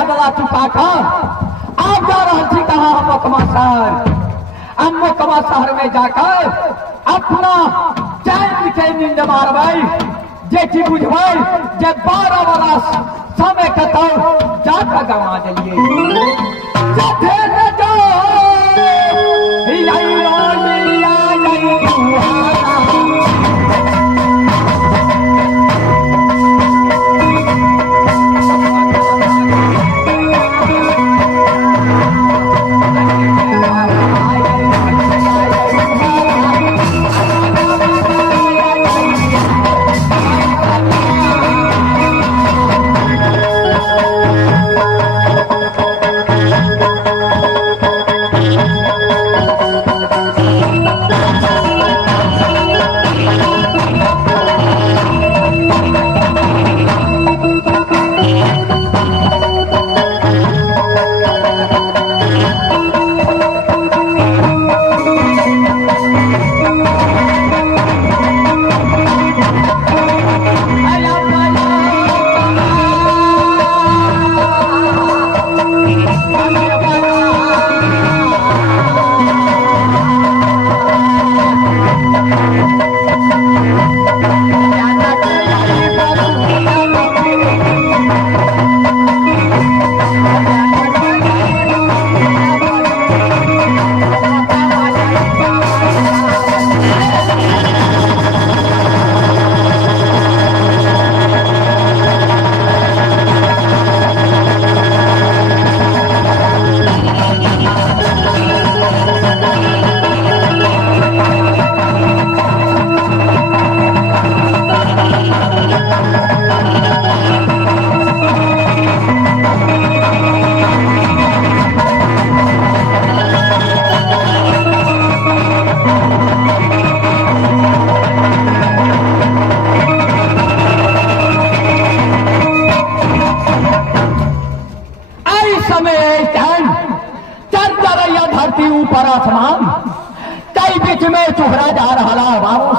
बदला चुका कर आप जा रहे थी कहा मोकमा शहर। अब मोकमा शहर में जाकर अपना चैन के नींद मारवाई जेठी बुझवाई जब 12 बरस समय कतो जाकर गवा दिलिए जथे न जो यही रोलिया यही दुहारा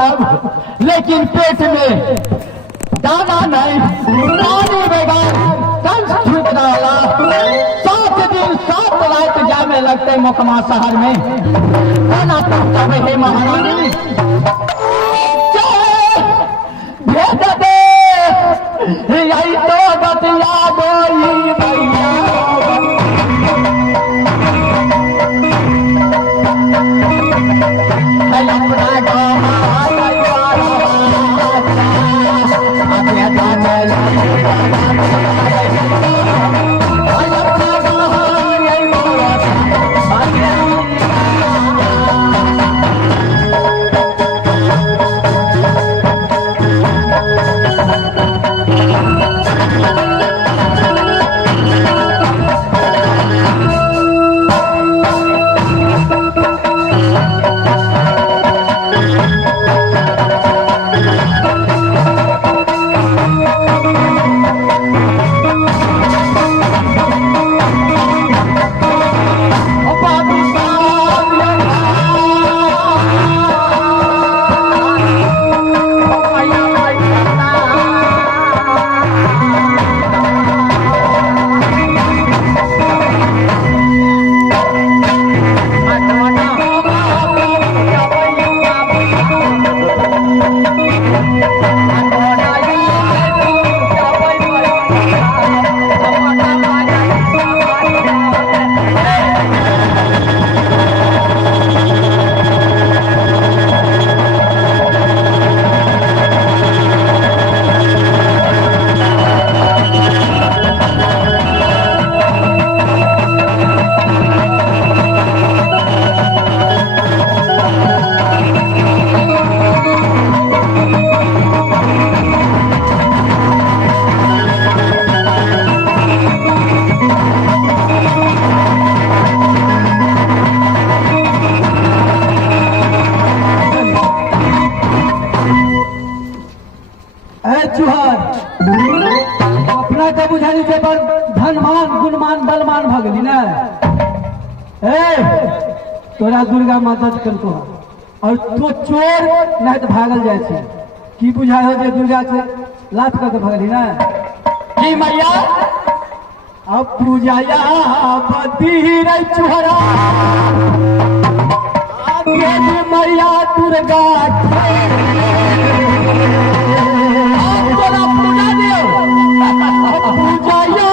लेकिन पेट में दाना नहीं पानी बगैर कंस छूट डाला 7 दिन 7 रात जामे लगते मोकमा शहर में खाना पकता रहे महारानी भेज दे यही तो बतिया गई भैया अपना गाँव अपना तो बुझाली से धनमान गुणमान बलमान भगली ना तोरा दुर्गा मदद करतो और तो चोर नहीं तो भागल जाए की बुझा हो जे दुर्गा से लात करके भगली ना जी मैया अब पूजाया बदीर चुहरा आगे मैया दुर्गा पूजा दियो पूजाया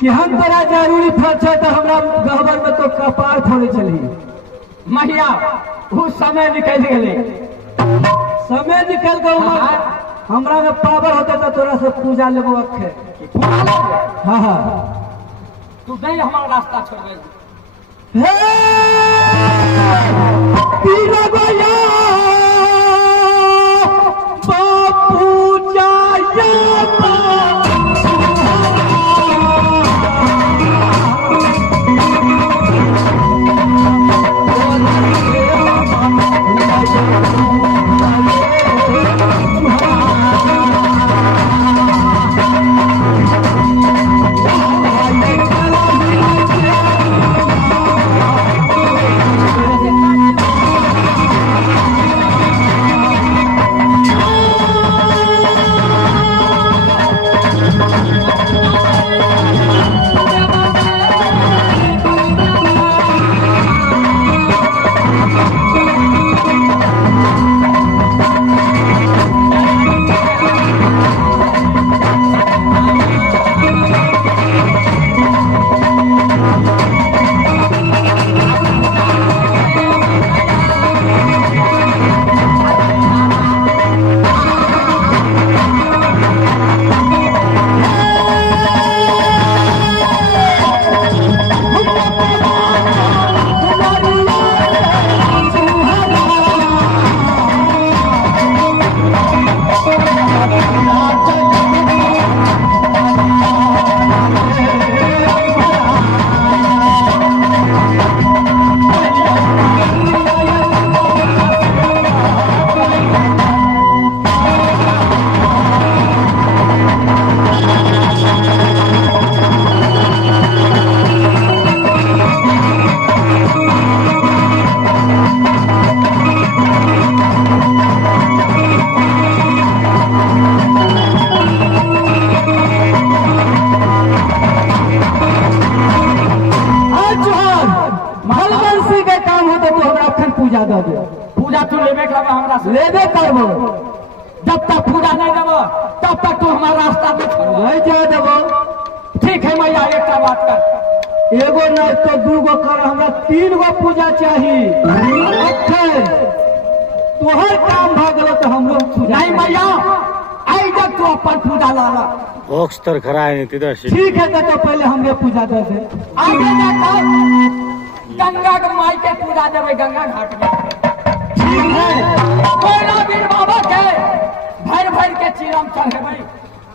कि हम तोरा जरूरी फंसे तो हमरा गहबर में तो कपार फोड़े चली मैया उस समय निकल गए समय निकल गए हमरा में पावर होते तो तोरा से पूजा लेबो अखे हाँ हाँ तू नहीं हमारा रास्ता छोड़ गई बापू जाया तो हमरा अखन पूजा दे दे। पूजा तू लेबे करबा हमरा से? लेबे करबो। जब तक पूजा नहीं देबो तब तक तू हमारा रास्ता में छोड़बो नहीं जाए देबो। ठीक है मैया, एक बात कर, एगो नहीं तो दूगो कर, हमरा 3 गो पूजा चाहिए। अखन तोहर काम भ गेलो तो हमरो पूजा नहीं मैया। आई जब तू अपन पूजा लाला बॉक्स तर खड़ा है नहीं तिधर से। ठीक है तो पहले हमरे पूजा दे दे। आगे जाकर गंगा के माई के पूजा देवे गंगा घाट में। ठीक है, कोयला वीर बाबा के भर भर के चिरम चढ़ेबै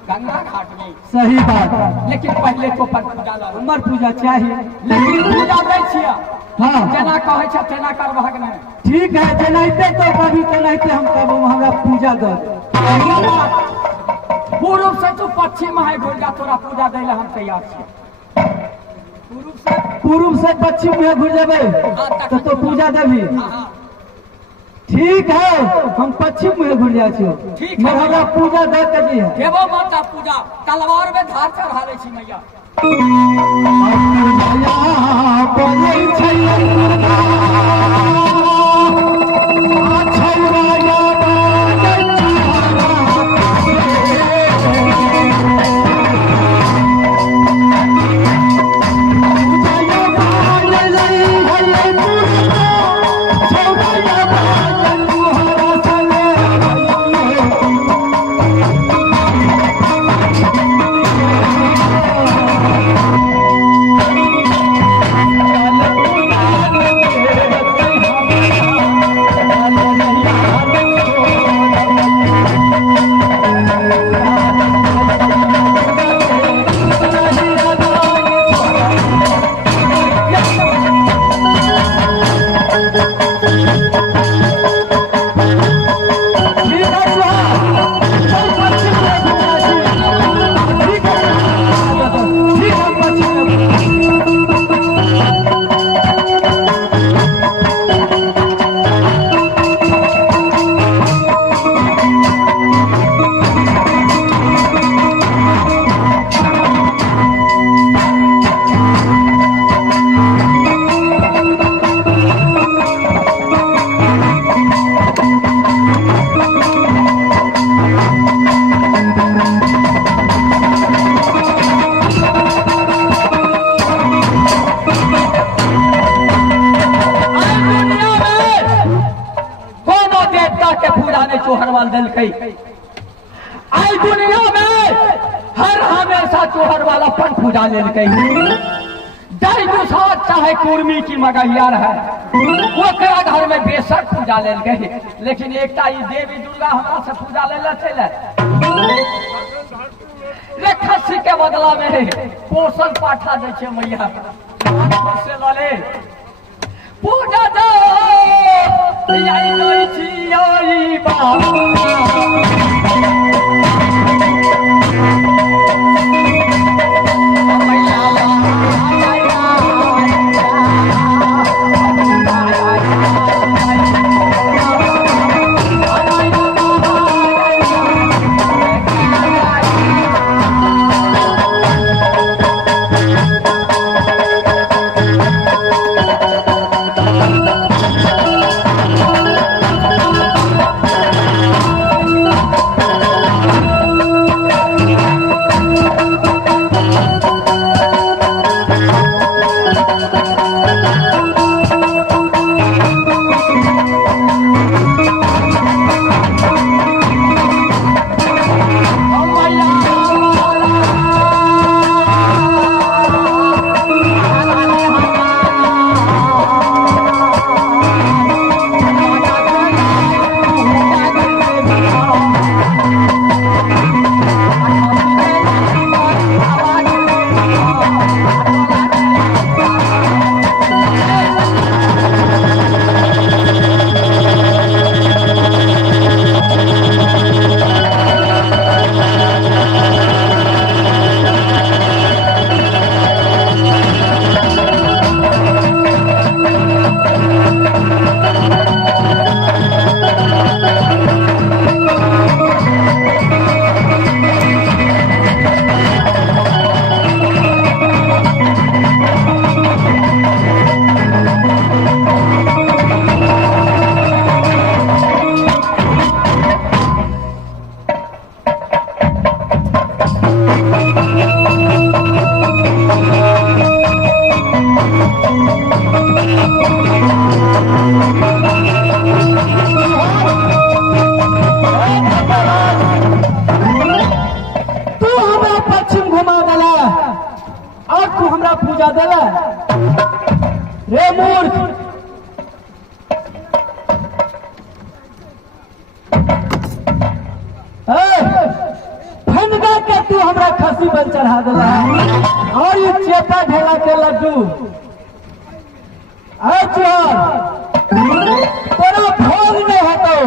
गंगा घाट में। सही बात, लेकिन पहले तो पर पूजा ला, हमर पूजा चाहिए। लेकिन पूजा दै छियै हाँ जेना कहै छ तेना करबहक नहीं। ठीक है, जेनाइते तो कभी तेनाइते हम कहबो हमरा पूजा दे। पूर्व से तू पश्चिम में है गुर्जा, तोरा पूजा दै ला हम तैयार छी। पूर्व से पश्चिम में घुर जाबे तो पूजा देबी। ठीक है, हम पश्चिम में घुर जाइ छियो। ठीक है, हमरा पूजा दे के जी है देबो माता पूजा। तलवार में धार चढ़ा लै छी मैया। बोलै छै चोहरवाल दिलकै। आई दुनिया में हर हमेशा चोहरवाल अपन पूजा लेलकै। डायनोसॉर चाहे कुर्मी की मगहियार है ओकरा घर में बेशक पूजा लेलकै, लेकिन एकटा ई देवी दुर्गा हमरा से पूजा लेले चले रे। खस्सी के बदला में पोषण पाठा दै छै मैया से लले पूजा दो आई दै छी आई बा। जीवन चढ़ा दिला और ये चेता ढेला के लड्डू तोरा भोग में हटो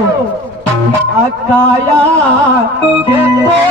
अकाया के तो